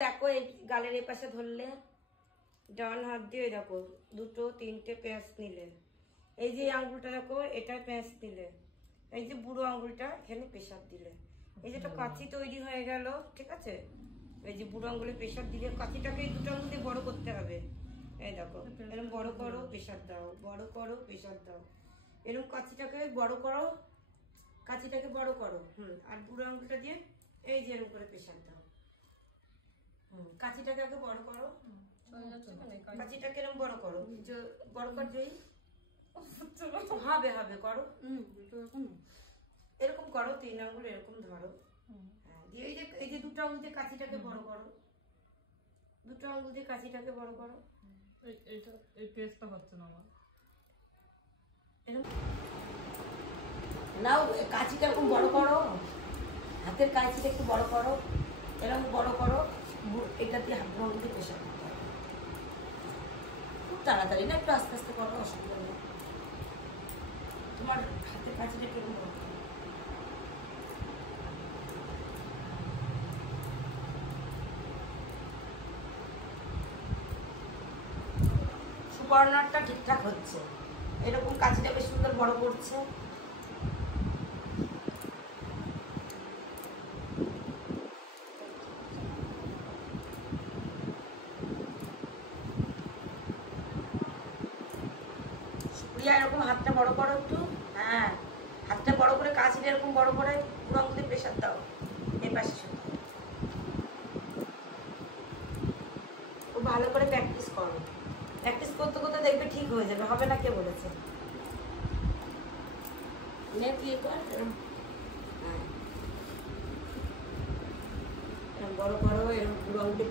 দেখো এই গালের এই পাশে ধরলে ডান হাত দিয়ে দেখো দুটো তিনটে পেঁয়াজ নিলে, এই যে আঙ্গুলটা দেখো এটা পেঁয়াজ দিলে, এই যে বুড়ো আঙ্গুলটা এখানে প্রেসার দিলে, এই যেটা কাঁচি তৈরি হয়ে গেল। ঠিক আছে, এই যে বুড়ো আঙ্গুলে প্রেসার দিলে কাঁচিটাকে এই দুটো আঙ্গুল দিয়ে বড় করতে হবে। এই দেখো এরকম বড় করো, প্রেসার দাও, বড় করো, প্রেসার দাও, এরকম কাঁচিটাকে বড় করো, কাঁচিটাকে বড় করো। আর বুড়ো আঙ্গুলটা দিয়ে এই যে এরকম করে প্রেসার দাও। কাঁচিটাকে আগে বড় করো, কাঁচিটাকে এরকম বড় করো, বড় কর যেই হবে হবে করো, এরকম করো, 3 আঙ্গুল এরকম ধরো। হ্যাঁ, দিয়ে এই যে দুটো আঙ্গুল দিয়ে কাঁচিটাকে বড় করো, দুটো আঙ্গুল দিয়ে কাঁচিটাকে বড় করো। এই পেস্টটা হচ্ছে না আমার। এরকম নাও, কাঁচিটা এরকম বড় করো, হাতের কাঁচিটা একটু বড় করো, এরকম বড় করো, এটা দিয়ে হাত আঙ্গুল দিয়ে প্রেসার দিতে হবে। খুব তাড়াতাড়ি না, একটু আস্তে আস্তে করো, অসুবিধা নেই। তোমার হাতের কাঁচিটা কিরকম বড় করো। সুবর্ণারটা ঠিকঠাক হচ্ছে, এরকম কাঁচিটা বেশ সুন্দর বড় করছে। সুপ্রিয়া এরকম হাতটা বড় করো একটু, হ্যাঁ হাতটা বড় করে কাঁচিটা এরকম বড় করে পুরো আঙুলে প্রেসার দাও এই পাশে শুধু। খুব ভালো করে প্র্যাকটিস করো, প্র্যাকটিস করতে করতে দেখবে ঠিক হয়ে যাবে, হবে না কে বলেছে। বড় করো, এরকম পুরো আঙুলে